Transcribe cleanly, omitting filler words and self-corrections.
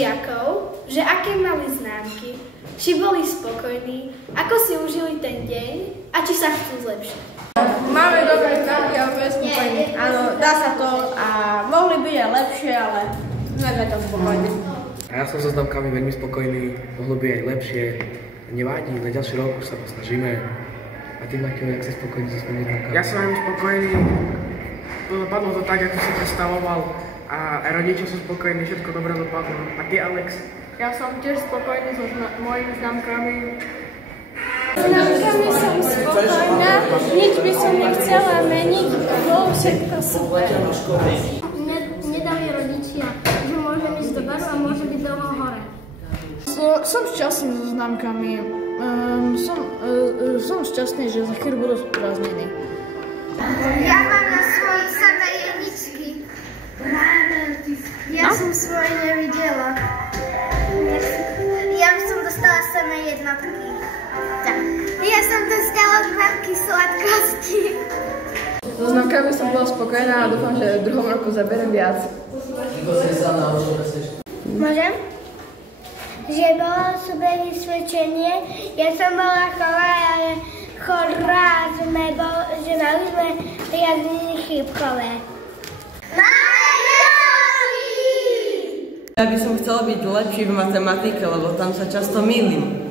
žiakov, že aké mali známky, či boli spokojní, ako si užili ten deň a či sa chcú zlepšiť. Máme dobré známky a sme spokojní. Áno, dá sa to a mohli byť aj lepšie, ale sme za to spokojní. A ja som so známkami veľmi spokojný, mohlo by aj lepšie. Nevadí, na ďalší rok už sa posnažíme. A ty, Maťo, jak si spokojný so svojimi známkami? Ja som veľmi spokojný. Dopadlo to tak, ako si predstavoval. A rodičia sú spokojní, všetko dobre dopadlo. A ty, Alex? Ja som tiež spokojný so mojimi známkami. Známkami som spokojná, nič by som nechcela meniť, bolo všetko super. Nedali rodičia, že môžem ísť do baru a môžem byť dlho hore. Som šťastný so známkami. Som šťastný, že za chvíľu budú prázdniny. Ja mám na svojom samé jedničky. Ja som svoje nevidela. Ja som dostala samé jednotky. Ja som dostala 2 sladkosti. So známkami som bola spokojná a dúfam, že v druhom roku zaberiem viac. Môžem? Že bolo super vysvedčenie. Ja som bola chorá, že mali sme riadenie chýbkové. Ja by som chcela byť lepší v matematike, lebo tam sa často mýlim.